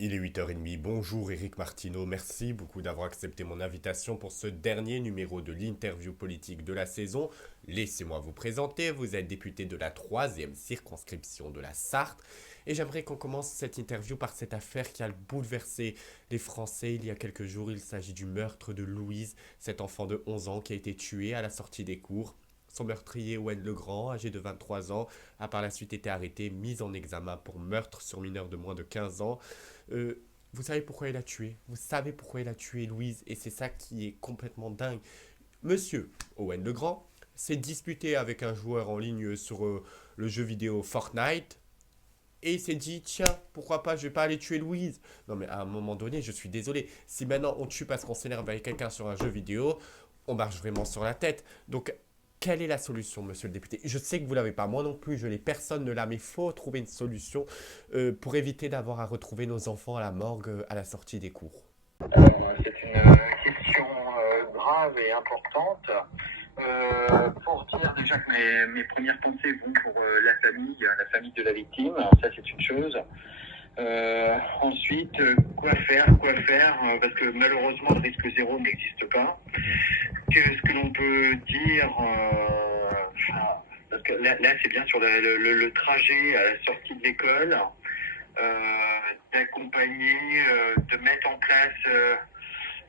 Il est 8h30. Bonjour Éric Martineau, merci beaucoup d'avoir accepté mon invitation pour ce dernier numéro de l'interview politique de la saison. Laissez-moi vous présenter, vous êtes député de la troisième circonscription de la Sarthe et j'aimerais qu'on commence cette interview par cette affaire qui a bouleversé les Français il y a quelques jours. Il s'agit du meurtre de Louise, cet enfant de 11 ans qui a été tué à la sortie des cours. Son meurtrier, Owen Legrand, âgé de 23 ans, a par la suite été arrêté, mis en examen pour meurtre sur mineur de moins de 15 ans. Vous savez pourquoi il a tué. Vous savez pourquoi il a tué Louise. Et c'est ça qui est complètement dingue. Monsieur Owen Legrand s'est disputé avec un joueur en ligne sur le jeu vidéo Fortnite. Et il s'est dit, tiens, pourquoi pas, je vais pas aller tuer Louise. Non mais à un moment donné, je suis désolé. Si maintenant on tue parce qu'on s'énerve avec quelqu'un sur un jeu vidéo, on marche vraiment sur la tête. Donc quelle est la solution, monsieur le député? Je sais que vous l'avez pas, moi non plus, je l'ai, personne ne l'a, mais il faut trouver une solution pour éviter d'avoir à retrouver nos enfants à la morgue à la sortie des cours. C'est une question grave et importante. Pour dire déjà que mes premières pensées vont pour la famille de la victime, alors ça c'est une chose. Ensuite, quoi faire, parce que malheureusement le risque zéro n'existe pas. Qu'est-ce que l'on peut dire parce que là c'est bien sur le trajet à la sortie de l'école, d'accompagner, de mettre en place.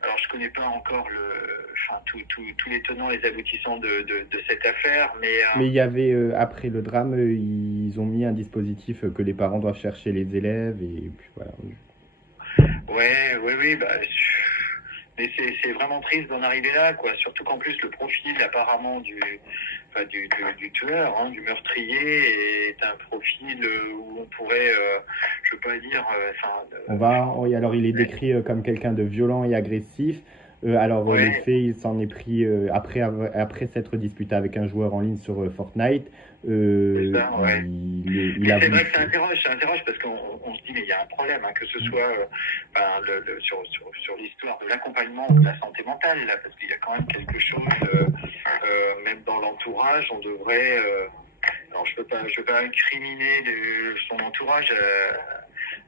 Alors, je connais pas encore tous les tenants et les aboutissants de cette affaire, mais Mais il y avait, après le drame, ils ont mis un dispositif que les parents doivent chercher les élèves et puis voilà. ouais, oui, mais c'est vraiment triste d'en arriver là, quoi. Surtout qu'en plus le profil apparemment du tueur, hein, du meurtrier, est un profil où on pourrait, je veux pas dire, Oui, alors il est décrit comme quelqu'un de violent et agressif. Les ouais. faits, il s'en est pris après s'être disputé avec un joueur en ligne sur Fortnite. C'est ça, ouais. Il Mais a c'est voulu. vrai que ça interroge parce qu'on se dit, mais il y a un problème, hein, que ce soit sur l'histoire de l'accompagnement ou de la santé mentale, là, parce qu'il y a quand même quelque chose, même dans l'entourage, on devrait. Alors, je peux pas incriminer son entourage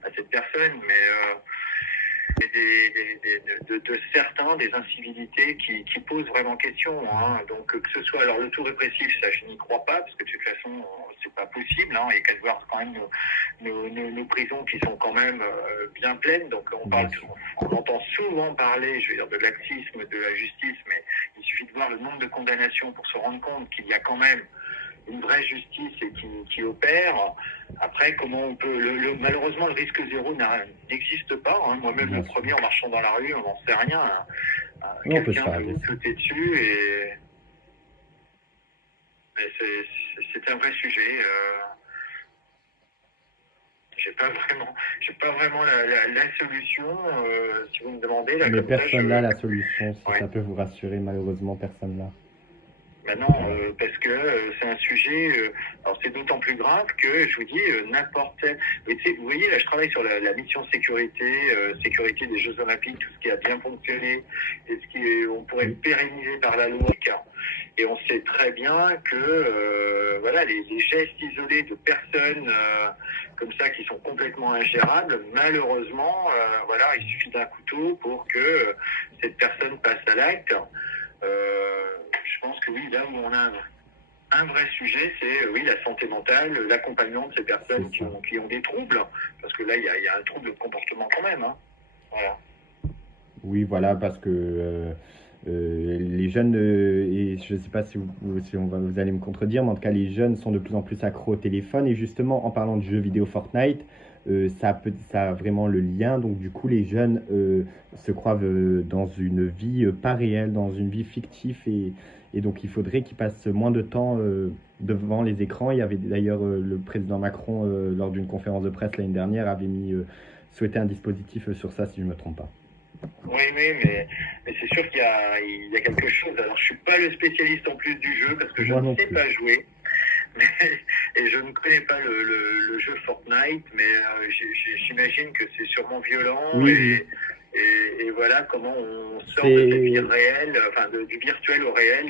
à cette personne, mais de certains, des incivilités qui posent vraiment question, hein. Donc que ce soit alors le tout répressif, ça je n'y crois pas, parce que de toute façon c'est pas possible, hein. Il y a qu'à voir quand même nos prisons qui sont quand même bien pleines. Donc Bien sûr. on entend souvent parler, je veux dire, de laxisme de la justice, mais il suffit de voir le nombre de condamnations pour se rendre compte qu'il y a quand même une vraie justice et qui opère. Après, comment on peut... malheureusement, le risque zéro n'existe pas, hein. Moi-même, Bien le sûr. premier, en marchant dans la rue, on n'en sait rien, hein. Oui, on peut se Quelqu'un faire peut agresser. nous sauter dessus et... Mais c'est un vrai sujet. J'ai pas vraiment la solution. Si vous me demandez, là, Mais comme ça, personne là, la solution, si ouais. ça peut vous rassurer, malheureusement, personne là. Maintenant, Voilà. parce que c'est un sujet, alors c'est d'autant plus grave que, je vous dis, n'importe quel... Mais tu sais, vous voyez, là, je travaille sur la mission sécurité des Jeux Olympiques, tout ce qui a bien fonctionné, et on pourrait Oui, pérenniser par la loi. Et on sait très bien que, voilà, les gestes isolés de personnes comme ça qui sont complètement ingérables, malheureusement, voilà, il suffit d'un couteau pour que cette personne passe à l'acte. Je pense que oui, là où on a un vrai sujet, c'est oui, la santé mentale, l'accompagnement de ces c'est personnes ça. qui ont des troubles, parce que là, il y a un trouble de comportement quand même, hein. Voilà. Oui, voilà, parce que les jeunes, et je ne sais pas si vous allez me contredire, mais en tout cas, les jeunes sont de plus en plus accros au téléphone. Et justement, en parlant de jeux vidéo Fortnite, ça a vraiment le lien. Donc, du coup, les jeunes se croient dans une vie pas réelle, dans une vie fictive. Et donc, il faudrait qu'ils passent moins de temps devant les écrans. Il y avait d'ailleurs le président Macron, lors d'une conférence de presse l'année dernière, avait souhaité un dispositif sur ça, si je ne me trompe pas. Oui, mais c'est sûr qu'il y a quelque chose. Alors, je suis pas le spécialiste en plus du jeu, parce que je Moi ne non sais plus. pas jouer. Mais, et je ne connais pas le jeu Fortnite, mais j'imagine que c'est sûrement violent Oui, oui. et voilà comment on sort de cette vie C'est réelle, enfin du virtuel au réel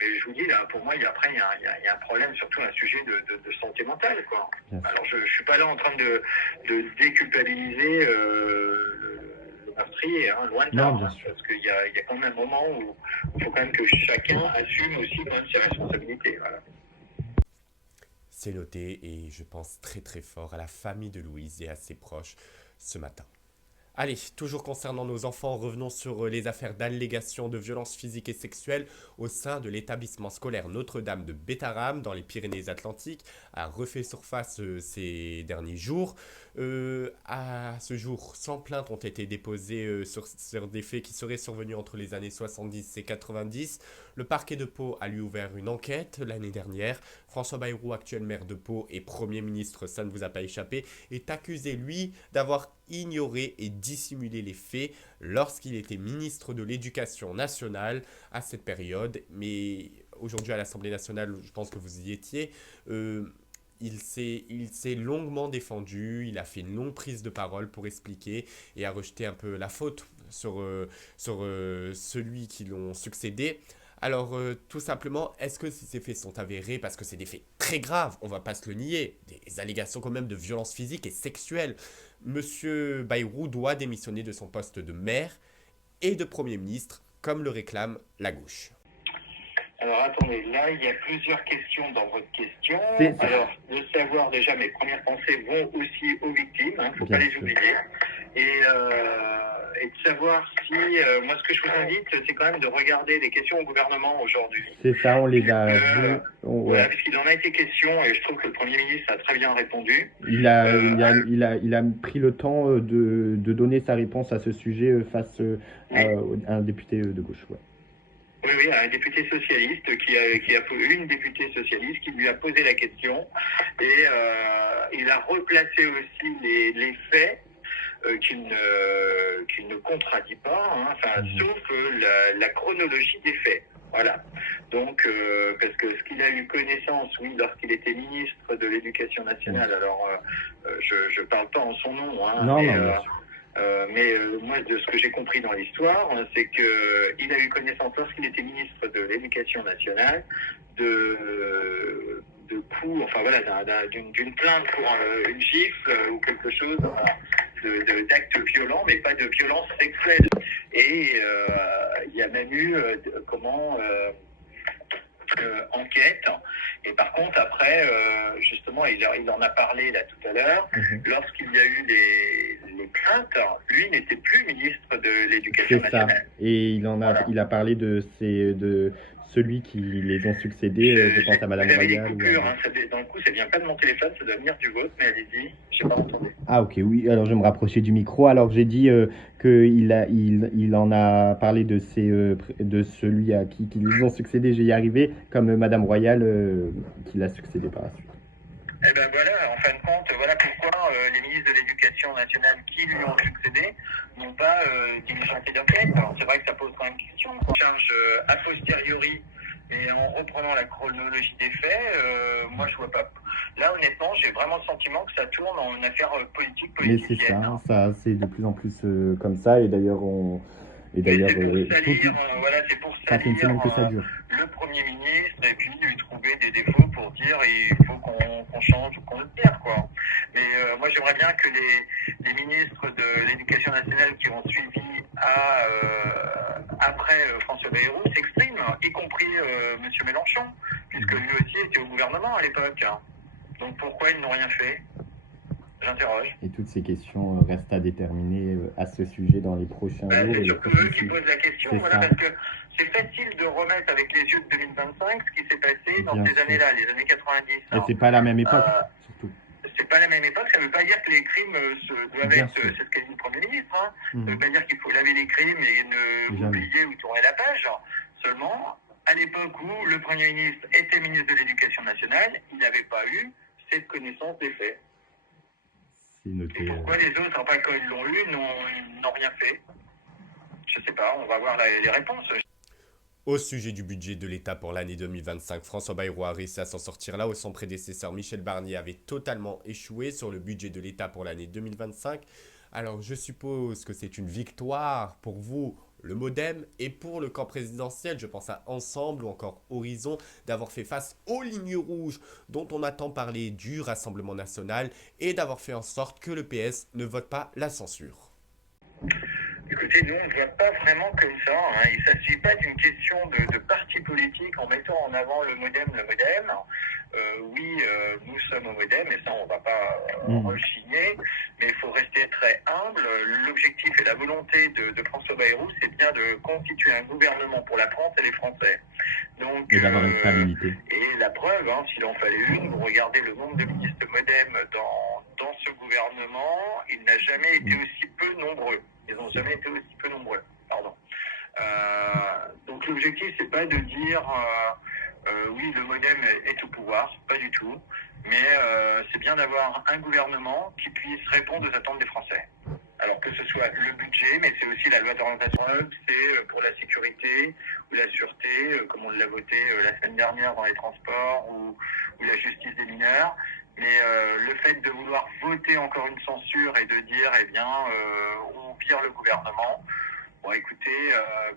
Mais je vous dis, là, pour moi, après, il y a un problème, surtout un sujet de santé mentale, quoi. Bien sûr. Alors, je ne suis pas là en train de déculpabiliser le meurtrier, hein, loin de là, Non, bien hein, sûr. parce qu'il y a quand même un moment où il faut quand même que chacun assume aussi quand même ses responsabilités. Voilà. C'est noté et je pense très très fort à la famille de Louise et à ses proches ce matin. Allez, toujours concernant nos enfants, revenons sur les affaires d'allégations de violences physiques et sexuelles au sein de l'établissement scolaire Notre-Dame de Bétarame dans les Pyrénées-Atlantiques a refait surface ces derniers jours. À ce jour, 100 plaintes ont été déposées sur des faits qui seraient survenus entre les années 70 et 90. Le parquet de Pau a lui ouvert une enquête l'année dernière. François Bayrou, actuel maire de Pau et Premier ministre, ça ne vous a pas échappé, est accusé, lui, d'avoir ignoré et dissimulé les faits lorsqu'il était ministre de l'Éducation nationale à cette période. Mais aujourd'hui à l'Assemblée nationale, je pense que vous y étiez, il s'est longuement défendu, il a fait une longue prise de parole pour expliquer et a rejeté un peu la faute sur celui qui l'ont succédé. Alors, tout simplement, est-ce que si ces faits sont avérés, parce que c'est des faits très graves, on va pas se le nier, des allégations quand même de violence physique et sexuelle, Monsieur Bayrou doit démissionner de son poste de maire et de Premier ministre, comme le réclame la gauche. Alors attendez, là il y a plusieurs questions dans votre question. C'est ça. Alors de savoir déjà, mes premières pensées vont aussi aux victimes, il ne faut Bien pas les sûr. oublier. Et de savoir si, moi ce que je vous invite, c'est quand même de regarder les questions au gouvernement aujourd'hui. C'est ça, on les a Euh, vus. Voilà, Ouais. puisqu'il en a été question et je trouve que le Premier ministre a très bien répondu. Il a pris le temps de donner sa réponse à ce sujet face Oui. à un député de gauche. Ouais. Oui, oui, un député socialiste une députée socialiste qui lui a posé la question et il a replacé aussi les faits qu'il ne contredit pas, hein, enfin, sauf la chronologie des faits. Voilà. Donc, parce que ce qu'il a eu connaissance, oui, lorsqu'il était ministre de l'Éducation nationale, alors je parle pas en son nom, hein, Non, mais non, bien sûr. moi, de ce que j'ai compris dans l'histoire, c'est qu'il a eu connaissance lorsqu'il était ministre de l'Éducation nationale de coups, enfin voilà, d'une plainte pour une gifle ou quelque chose, d'actes violents, mais pas de violence sexuelle. Et il y a même eu enquête. Et par contre, après, justement, il en a parlé là tout à l'heure, lorsqu'il y a eu les plaintes, lui n'était plus ministre de l'Éducation C'est ça. nationale. Et Voilà. il a parlé de celui qui les ont succédés, je pense à Madame Vous avez des Royal. coupures, hein, dans le coup, ça vient pas de mon téléphone, ça doit venir du vôtre, mais allez-y, je n'ai pas entendu. Ah ok, oui, alors je vais me rapprocher du micro. Alors j'ai dit il en a parlé de celui à qui ils ont succédé, j'y arrivé, comme Madame Royal qui l'a succédé par la suite. Eh ben voilà, en fin de compte, voilà pourquoi les ministres de l'Éducation nationale qui lui ont succédé n'ont pas diligenté d'enquête. Alors c'est vrai que ça pose quand même question. On charge a posteriori, et en reprenant la chronologie des faits, moi je vois pas. Là honnêtement, j'ai vraiment le sentiment que ça tourne en une affaire politique Mais c'est politicienne. ça c'est de plus en plus comme ça, et d'ailleurs C'est pour ça fait une salir semaine que ça dure. le Premier ministre et puis lui trouver des défauts pour dire il faut qu'on change ou qu'on le tire, quoi. Mais moi j'aimerais bien que les ministres de l'Éducation nationale qui ont suivi après François Bayrou s'expriment, y compris M. Mélenchon, puisque lui aussi était au gouvernement à l'époque. Donc pourquoi ils n'ont rien fait? J'interroge. Et toutes ces questions restent à déterminer à ce sujet dans les prochains jours et C'est les surtout prochaines eux qui semaines. posent la question, C'est voilà, ça. parce que c'est facile de remettre avec les yeux de 2025 ce qui s'est passé dans Bien ces sûr. années-là, les années 90. Et c'est pas la même époque, surtout. C'est pas la même époque, ça veut pas dire que les crimes doivent Bien être, sûr. c'est ce qu'a dit le Premier ministre, hein. Ça Mhm. veut pas dire qu'il faut laver les crimes et ne Jamais. oublier ou tourner la page. Seulement, à l'époque où le Premier ministre était ministre de l'Éducation nationale, il n'avait pas eu cette connaissance des faits. C'est noté. Et pourquoi les autres, enfin quand ils l'ont eu, n'ont rien fait? Je sais pas, on va voir les réponses. Au sujet du budget de l'État pour l'année 2025, François Bayrou a réussi à s'en sortir là où son prédécesseur Michel Barnier avait totalement échoué sur le budget de l'État pour l'année 2025. Alors je suppose que c'est une victoire pour vous le MoDem, et pour le camp présidentiel, je pense à Ensemble ou encore Horizon, d'avoir fait face aux lignes rouges dont on attend parler du Rassemblement national et d'avoir fait en sorte que le PS ne vote pas la censure. Écoutez, nous, on ne voit pas vraiment comme ça. Il ne s'agit pas d'une question de parti politique en mettant en avant le MoDem. Oui, nous sommes au MoDem, et ça, on ne va pas rechigner, mais il faut rester très humble. L'objectif et la volonté de François Bayrou, c'est bien de constituer un gouvernement pour la France et les Français. Donc, Et d'avoir une stabilité. et la preuve, s'il en fallait une, vous regardez le nombre de ministres MoDem dans ce gouvernement, il n'a jamais été aussi peu nombreux. Ils n'ont jamais été aussi peu nombreux. Pardon. Donc l'objectif, c'est pas de dire oui, le MoDem est au pouvoir, pas du tout, mais c'est bien d'avoir un gouvernement qui puisse répondre aux attentes des Français. Alors que ce soit le budget, mais c'est aussi la loi d'orientation, c'est pour la sécurité ou la sûreté, comme on l'a voté la semaine dernière dans les transports ou la justice des mineurs. Mais le fait de vouloir voter encore une censure et de dire, on vire le gouvernement, bon, écoutez,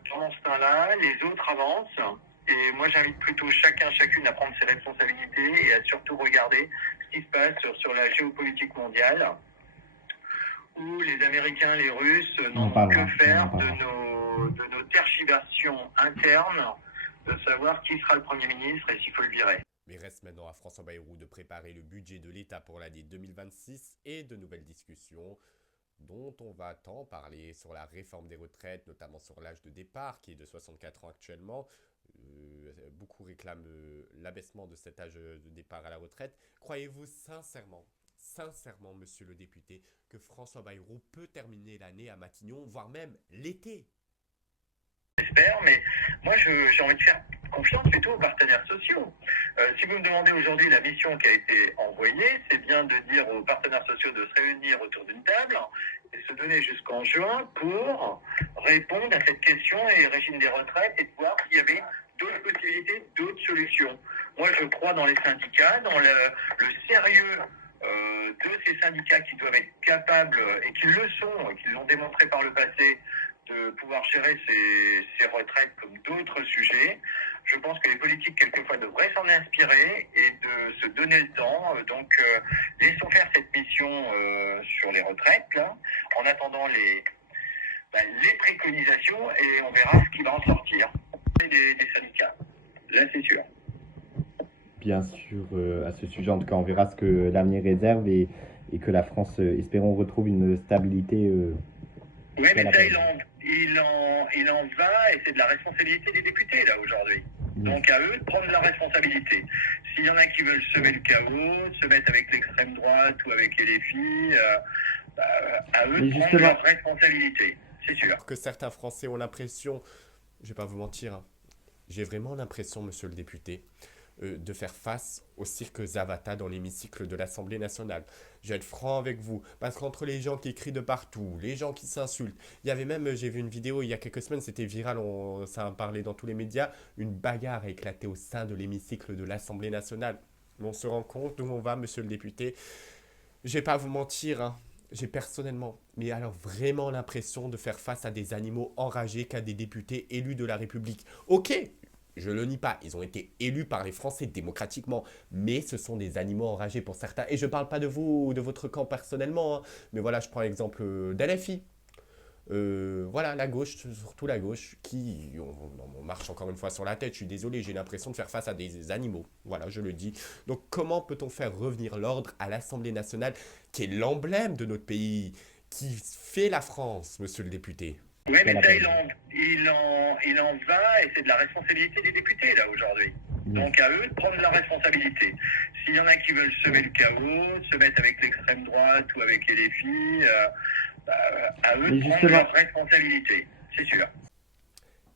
pendant ce temps-là, les autres avancent. Et moi, j'invite plutôt chacune à prendre ses responsabilités et à surtout regarder ce qui se passe sur la géopolitique mondiale, où les Américains, les Russes n'ont que faire de nos tergiversations internes, de savoir qui sera le Premier ministre et s'il faut le virer. Mais reste maintenant à François Bayrou de préparer le budget de l'État pour l'année 2026 et de nouvelles discussions dont on va tant parler sur la réforme des retraites, notamment sur l'âge de départ qui est de 64 ans actuellement. Beaucoup réclament l'abaissement de cet âge de départ à la retraite. Croyez-vous sincèrement, monsieur le député, que François Bayrou peut terminer l'année à Matignon, voire même l'été? J'espère, mais moi j'ai envie de faire confiance plutôt aux partenaires sociaux. Si vous me demandez aujourd'hui la mission qui a été envoyée, c'est bien de dire aux partenaires sociaux de se réunir autour d'une table et se donner jusqu'en juin pour répondre à cette question et régime des retraites et de voir s'il y avait d'autres possibilités, d'autres solutions. Moi je crois dans les syndicats, dans le sérieux de ces syndicats qui doivent être capables, et qui le sont, qui l'ont démontré par le passé, de pouvoir gérer ces retraites comme d'autres sujets. Je pense que les politiques, quelquefois, devraient s'en inspirer et de se donner le temps. Donc, laissons faire cette mission sur les retraites, là, en attendant les préconisations, et on verra ce qui va en sortir des syndicats. Là, c'est sûr. Bien sûr, à ce sujet, en tout cas, on verra ce que l'avenir réserve et que la France, espérons, retrouve une stabilité. Oui, mais ça, il en va, et c'est de la responsabilité des députés, là, aujourd'hui. Donc, à eux de prendre la responsabilité. S'il y en a qui veulent semer le chaos, se mettre avec l'extrême droite ou avec les filles, à eux de prendre leur responsabilité, c'est sûr. Que certains Français ont l'impression, je vais pas vous mentir, j'ai vraiment l'impression, monsieur le député, de faire face au cirque Zavata dans l'hémicycle de l'Assemblée nationale. Je vais être franc avec vous, parce qu'entre les gens qui crient de partout, les gens qui s'insultent, il y avait même, j'ai vu une vidéo il y a quelques semaines, c'était viral, ça a parlé dans tous les médias, une bagarre a éclaté au sein de l'hémicycle de l'Assemblée nationale. On se rend compte d'où on va, monsieur le député. Je vais pas vous mentir, j'ai personnellement, mais alors vraiment l'impression de faire face à des animaux enragés qu'à des députés élus de la République. Ok, je le nie pas, ils ont été élus par les Français démocratiquement, mais ce sont des animaux enragés pour certains. Et je ne parle pas de vous ou de votre camp personnellement, mais voilà, je prends l'exemple d'LFI. Voilà, la gauche, surtout la gauche, on marche encore une fois sur la tête, je suis désolé, j'ai l'impression de faire face à des animaux. Voilà, je le dis. Donc comment peut-on faire revenir l'ordre à l'Assemblée nationale, qui est l'emblème de notre pays, qui fait la France, monsieur le député? Oui, mais ça, il en va, et c'est de la responsabilité des députés, là, aujourd'hui. Donc, à eux de prendre la responsabilité. S'il y en a qui veulent semer le chaos, se mettre avec l'extrême droite ou avec les filles, à eux de prendre leur responsabilité, c'est sûr.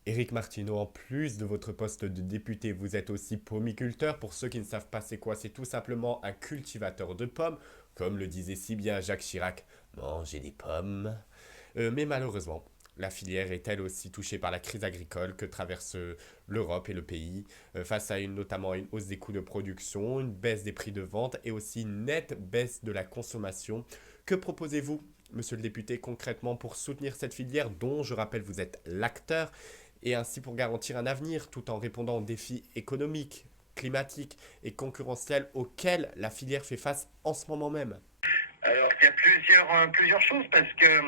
Éric Martineau, en plus de votre poste de député, vous êtes aussi pomiculteur. Pour ceux qui ne savent pas c'est quoi, c'est tout simplement un cultivateur de pommes. Comme le disait si bien Jacques Chirac, manger des pommes. Mais malheureusement, la filière est elle aussi touchée par la crise agricole que traverse l'Europe et le pays, face à notamment une hausse des coûts de production, une baisse des prix de vente et aussi une nette baisse de la consommation. Que proposez-vous monsieur le député, concrètement pour soutenir cette filière dont, je rappelle, vous êtes l'acteur, et ainsi pour garantir un avenir tout en répondant aux défis économiques, climatiques et concurrentiels auxquels la filière fait face en ce moment même? Alors, il y a plusieurs choses parce que,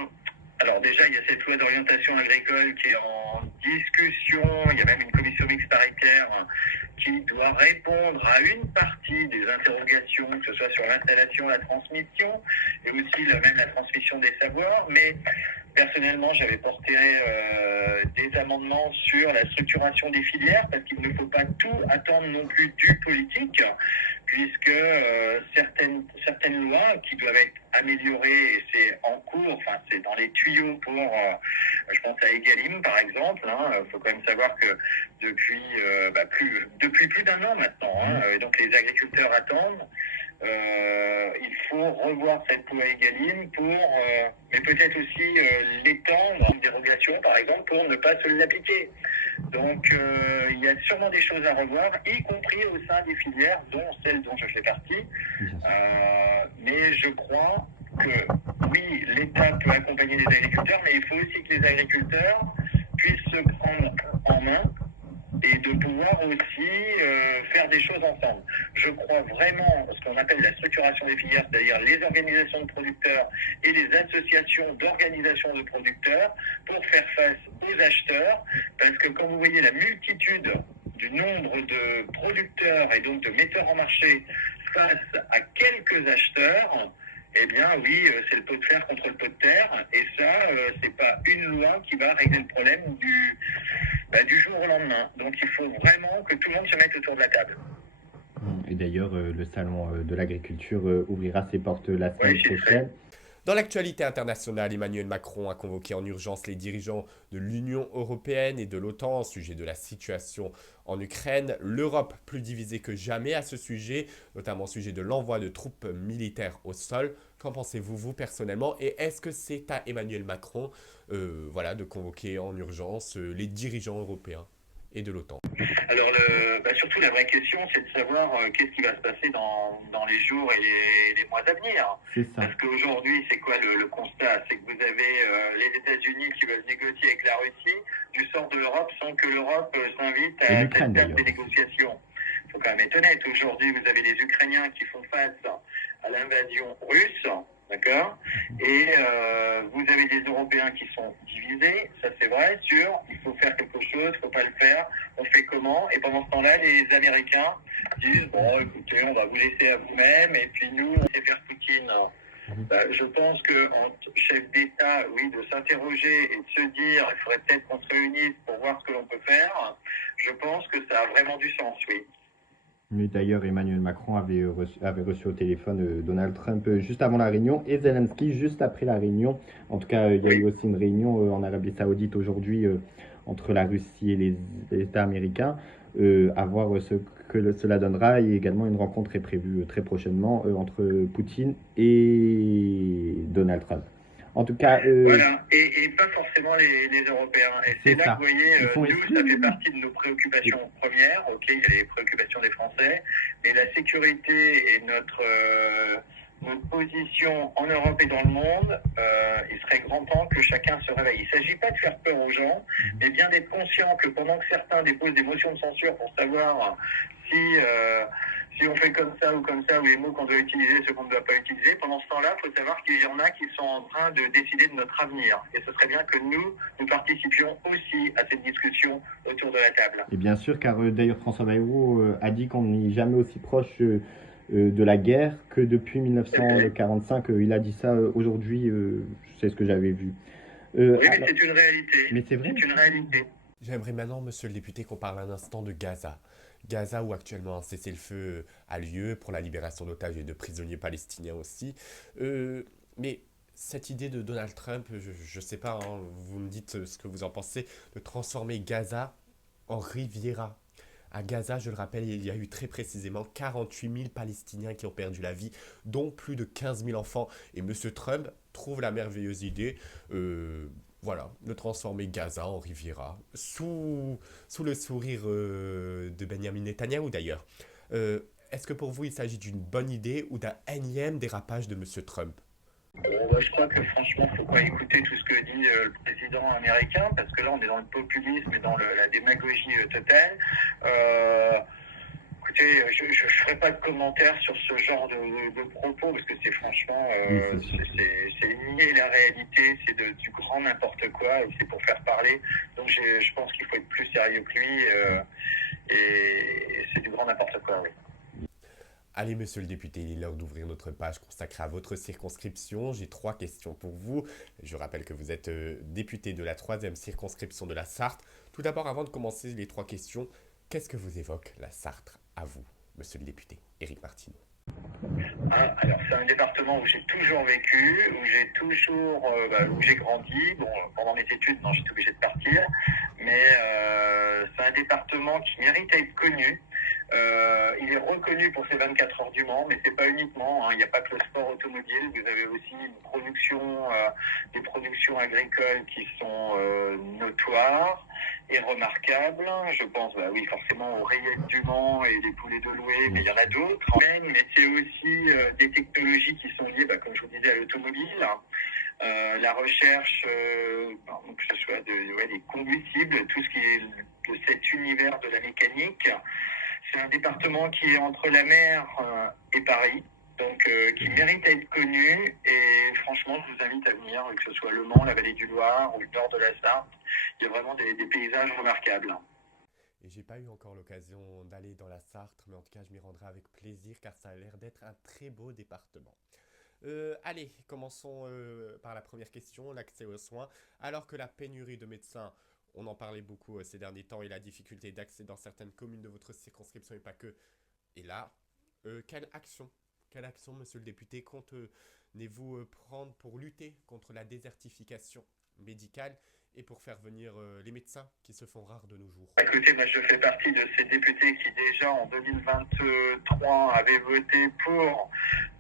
alors déjà, il y a cette loi d'orientation agricole qui est en discussion. Il y a même une commission mixte paritaire qui doit répondre à une partie des interrogations, que ce soit sur l'installation, la transmission, et aussi même la transmission des savoirs. Mais personnellement, j'avais porté des amendements sur la structuration des filières parce qu'il ne faut pas tout attendre non plus du politique, puisque certaines lois qui doivent être améliorées, et c'est en cours, enfin c'est dans les tuyaux pour, je pense à Egalim par exemple, il faut quand même savoir que depuis plus d'un an maintenant, donc les agriculteurs attendent. Il faut revoir cette loi Egalim mais peut-être aussi l'étendre en dérogation, par exemple, pour ne pas se l'appliquer. Donc, il y a sûrement des choses à revoir, y compris au sein des filières, dont celle dont je fais partie. Mais je crois que, oui, l'État peut accompagner les agriculteurs, mais il faut aussi que les agriculteurs puissent se prendre en main et de pouvoir aussi faire des choses ensemble. Je crois vraiment ce qu'on appelle la structuration des filières, c'est-à-dire les organisations de producteurs et les associations d'organisations de producteurs pour faire face aux acheteurs, parce que quand vous voyez la multitude du nombre de producteurs et donc de metteurs en marché face à quelques acheteurs, eh bien oui, c'est le pot de fer contre le pot de terre, et ça, c'est pas une loi qui va régler le problème du jour au lendemain. Donc il faut vraiment que tout le monde se mette autour de la table. Et d'ailleurs, le salon de l'agriculture ouvrira ses portes la semaine prochaine. Dans l'actualité internationale, Emmanuel Macron a convoqué en urgence les dirigeants de l'Union européenne et de l'OTAN au sujet de la situation en Ukraine. L'Europe plus divisée que jamais à ce sujet, notamment au sujet de l'envoi de troupes militaires au sol. Qu'en pensez-vous, vous, personnellement? Et est-ce que c'est à Emmanuel Macron de convoquer en urgence les dirigeants européens et de l'OTAN? Alors, surtout, la vraie question, c'est de savoir qu'est-ce qui va se passer dans les jours et les mois à venir. C'est ça. Parce qu'aujourd'hui, c'est quoi le constat? C'est que vous avez les États-Unis qui veulent négocier avec la Russie du sort de l'Europe sans que l'Europe s'invite à cette table des négociations. Il faut quand même être honnête. Aujourd'hui, vous avez les Ukrainiens qui font face à l'invasion russe. D'accord. Et vous avez des Européens qui sont divisés, ça c'est vrai, il faut faire quelque chose, il ne faut pas le faire, on fait comment? Et pendant ce temps-là, les Américains disent, bon écoutez, on va vous laisser à vous-même, et puis nous, on sait faire Poutine. Je pense qu'entre chefs d'État, oui, de s'interroger et de se dire, il faudrait peut-être qu'on se réunisse pour voir ce que l'on peut faire, je pense que ça a vraiment du sens, oui. Mais d'ailleurs, Emmanuel Macron avait reçu au téléphone Donald Trump juste avant la réunion et Zelensky juste après la réunion. En tout cas, il y a eu aussi une réunion en Arabie Saoudite aujourd'hui entre la Russie et les États américains. À voir ce que cela donnera. Et également, une rencontre est prévue très prochainement entre Poutine et Donald Trump. En tout cas... Voilà, et pas forcément les Européens. Et c'est là que vous voyez, nous, ça fait partie de nos préoccupations premières. Ok, il y a les préoccupations des Français, mais la sécurité et notre position en Europe et dans le monde, il serait grand temps que chacun se réveille. Il ne s'agit pas de faire peur aux gens, mais bien d'être conscient que pendant que certains déposent des motions de censure pour savoir si on fait comme ça, ou les mots qu'on doit utiliser, ceux qu'on ne doit pas utiliser, pendant ce temps-là, il faut savoir qu'il y en a qui sont en train de décider de notre avenir. Et ce serait bien que nous participions aussi à cette discussion autour de la table. Et bien sûr, car d'ailleurs François Bayrou a dit qu'on n'est jamais aussi proche de la guerre que depuis 1945. Il a dit ça aujourd'hui, c'est ce que j'avais vu. Oui, mais c'est une réalité. Mais c'est vrai. C'est une réalité. J'aimerais maintenant, monsieur le député, qu'on parle un instant de Gaza. Gaza, où actuellement un cessez-le-feu a lieu pour la libération d'otages et de prisonniers palestiniens aussi. Mais cette idée de Donald Trump, je ne sais pas, vous me dites ce que vous en pensez, de transformer Gaza en Riviera. À Gaza, je le rappelle, il y a eu très précisément 48 000 Palestiniens qui ont perdu la vie, dont plus de 15 000 enfants. Et M. Trump trouve la merveilleuse idée de transformer Gaza en Riviera, sous le sourire de Benjamin Netanyahou d'ailleurs. Est-ce que pour vous, il s'agit d'une bonne idée ou d'un énième dérapage de M. Trump? Bon, bah, je crois que franchement, il ne faut pas écouter tout ce que dit le président américain, parce que là, on est dans le populisme et dans la démagogie totale. Écoutez, je ne ferai pas de commentaires sur ce genre de propos, parce que c'est franchement, Oui, c'est sûr. c'est nier la réalité, c'est du grand n'importe quoi, et c'est pour faire parler. Donc je pense qu'il faut être plus sérieux que lui, et c'est du grand n'importe quoi, oui. Allez, monsieur le député, il est l'heure d'ouvrir notre page consacrée à votre circonscription. J'ai 3 questions pour vous. Je rappelle que vous êtes député de la 3e circonscription de la Sarthe. Tout d'abord, avant de commencer les 3 questions, qu'est-ce que vous évoque la Sarthe à vous, monsieur le député Éric Martineau? Alors, c'est un département où j'ai toujours vécu, où j'ai grandi. Bon, pendant mes études, non, j'étais obligé de partir, mais c'est un département qui mérite à être connu. Il est reconnu pour ses 24 heures du Mans, mais c'est pas uniquement, hein. Il n'y a pas que le sport automobile. Vous avez aussi des productions agricoles qui sont notoires et remarquables. Je pense, bah oui, forcément aux rayettes du Mans et des poulets de Loué, mais il y en a d'autres. Mais c'est aussi des technologies qui sont liées, comme je vous disais, à l'automobile. La recherche, que ce soit des combustibles, tout ce qui est de cet univers de la mécanique. C'est un département qui est entre la mer et Paris, donc qui mérite à être connu. Et franchement, je vous invite à venir, que ce soit Le Mans, la vallée du Loir ou le nord de la Sarthe. Il y a vraiment des paysages remarquables. Et j'ai pas eu encore l'occasion d'aller dans la Sarthe, mais en tout cas, je m'y rendrai avec plaisir car ça a l'air d'être un très beau département. Allez, commençons par la première question, l'accès aux soins. Alors que la pénurie de médecins, on en parlait beaucoup ces derniers temps, et la difficulté d'accès dans certaines communes de votre circonscription et pas que, et là, quelle action, monsieur le député, comptez-vous prendre pour lutter contre la désertification médicale et pour faire venir les médecins qui se font rares de nos jours? Écoutez, moi je fais partie de ces députés qui déjà en 2023 avaient voté pour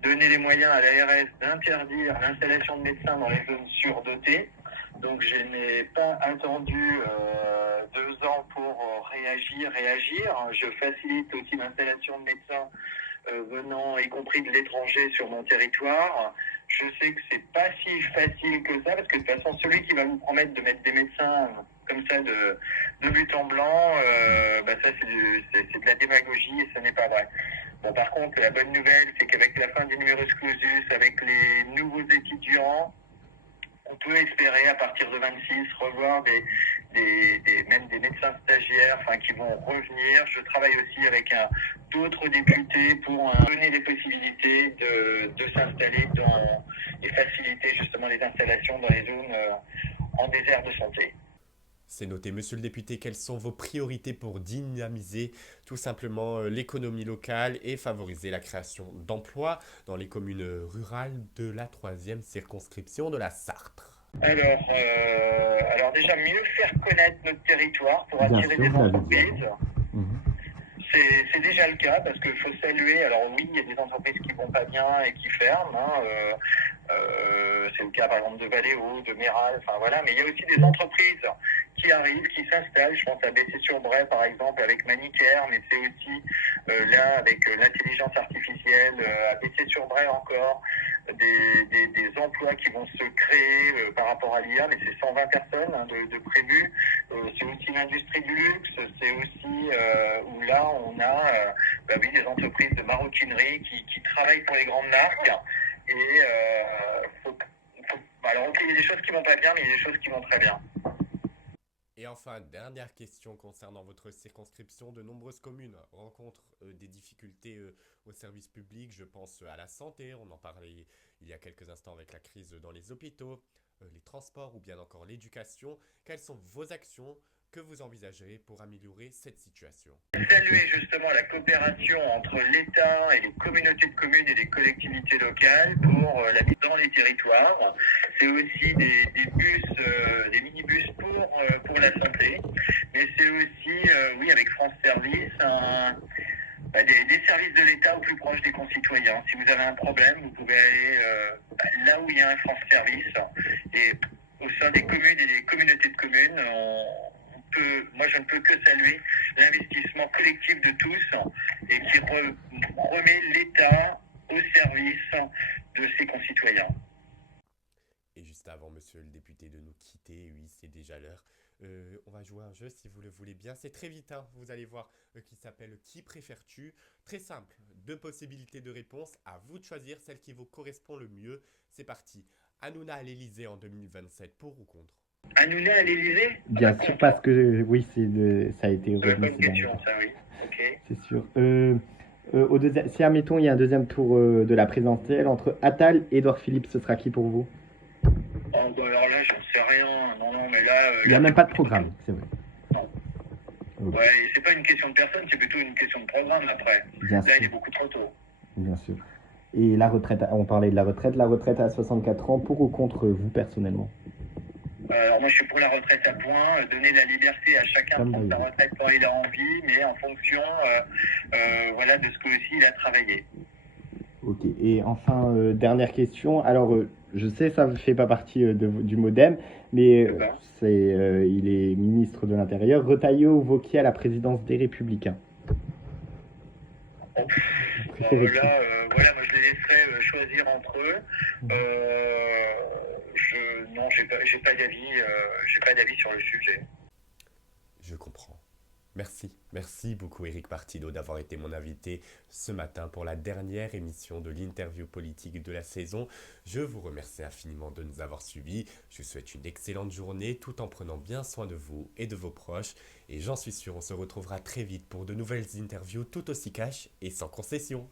donner les moyens à l'ARS d'interdire l'installation de médecins dans les zones surdotées. Donc je n'ai pas attendu 2 ans pour réagir. Je facilite aussi l'installation de médecins venant, y compris de l'étranger, sur mon territoire. Je sais que c'est pas si facile que ça, parce que de toute façon, celui qui va vous promettre de mettre des médecins comme ça de but en blanc, ça c'est de la démagogie et ce n'est pas vrai. Bon, par contre, la bonne nouvelle, c'est qu'avec la fin du numerus clausus, avec les nouveaux étudiants, on peut espérer à partir de 26 revoir même des médecins stagiaires qui vont revenir. Je travaille aussi avec d'autres députés pour donner les possibilités de s'installer et faciliter justement les installations dans les zones en désert de santé. C'est noté. Monsieur le député, quelles sont vos priorités pour dynamiser tout simplement l'économie locale et favoriser la création d'emplois dans les communes rurales de la 3e circonscription de la Sarthe? Alors déjà, mieux faire connaître notre territoire pour Bien attirer sûr, des vous l'avez entreprises. dit. Mhm. C'est déjà le cas parce qu'il faut saluer. Alors oui, il y a des entreprises qui vont pas bien et qui ferment. C'est le cas par exemple de Valeo, de Méral, voilà. Mais il y a aussi des entreprises qui arrivent, qui s'installent. Je pense à Bessay-sur-Bray par exemple avec Manicare, mais c'est aussi là avec l'intelligence artificielle, à Bessay-sur-Bray encore, des emplois qui vont se créer par rapport à l'IA, mais c'est 120 personnes de prévues. C'est aussi l'industrie du luxe, c'est aussi où là on a oui, des entreprises de maroquinerie qui travaillent pour les grandes marques. Et alors ok, il y a des choses qui vont pas bien, mais il y a des choses qui vont très bien. Et enfin, dernière question concernant votre circonscription. De nombreuses communes rencontrent des difficultés au service public. Je pense à la santé, on en parlait il y a quelques instants avec la crise dans les hôpitaux, les transports ou bien encore l'éducation. Quelles sont vos actions que vous envisagez pour améliorer cette situation? Saluer justement la coopération entre l'État et les communautés de communes et les collectivités locales pour la mise dans les territoires. C'est aussi des bus, des minibus pour la santé. Mais c'est aussi, oui, avec France Service, des services de l'État au plus proche des concitoyens. Si vous avez un problème, vous pouvez aller là où il y a un France Service. Et au sein des communes et des communautés de communes, moi je ne peux que saluer l'investissement collectif de tous et qui remet l'État au service de ses concitoyens. juste avant, monsieur le député, de nous quitter. Oui, c'est déjà l'heure. On va jouer à un jeu si vous le voulez bien. C'est très vite, hein, vous allez voir, qui s'appelle Qui préfères-tu? Très simple, deux possibilités de réponse. À vous de choisir celle qui vous correspond le mieux. C'est parti. Hanouna à l'Élysée en 2027, pour ou contre? Hanouna à l'Élysée? Bien sûr, parce que oui, ça a été C'est une revenu bonne ces derniers question, temps. ça, oui. Ok. C'est sûr. Si, admettons, il y a un deuxième tour de la présidentielle entre Attal et Édouard Philippe, ce sera qui pour vous? Oh, bah alors là, j'en sais rien. Non, non, mais là. Il n'y a même pas de programme, c'est vrai. Non. Ok. Ouais, c'est pas une question de personne, c'est plutôt une question de programme après. Bien Là, il est sûr, beaucoup trop tôt. bien sûr. Et la retraite, on parlait de la retraite à 64 ans, pour ou contre vous personnellement? Alors moi, je suis pour la retraite à points, donner la liberté à chacun de Comme prendre sa Bayrou. retraite quand il a envie, mais en fonction voilà, de ce que aussi il a travaillé. Ok. Et enfin, dernière question. Alors, je sais, ça ne fait pas partie du MoDem, mais D'accord. il est ministre de l'Intérieur. Retailleau ou Wauquiez à la présidence des Républicains? Bon, Vous bon, préférez qui? là, voilà, moi je les laisserai choisir entre eux. Non, j'ai pas d'avis sur le sujet. Je comprends. Merci beaucoup Éric Martineau d'avoir été mon invité ce matin pour la dernière émission de l'interview politique de la saison. Je vous remercie infiniment de nous avoir suivis. Je vous souhaite une excellente journée tout en prenant bien soin de vous et de vos proches. Et j'en suis sûr, on se retrouvera très vite pour de nouvelles interviews tout aussi cash et sans concession.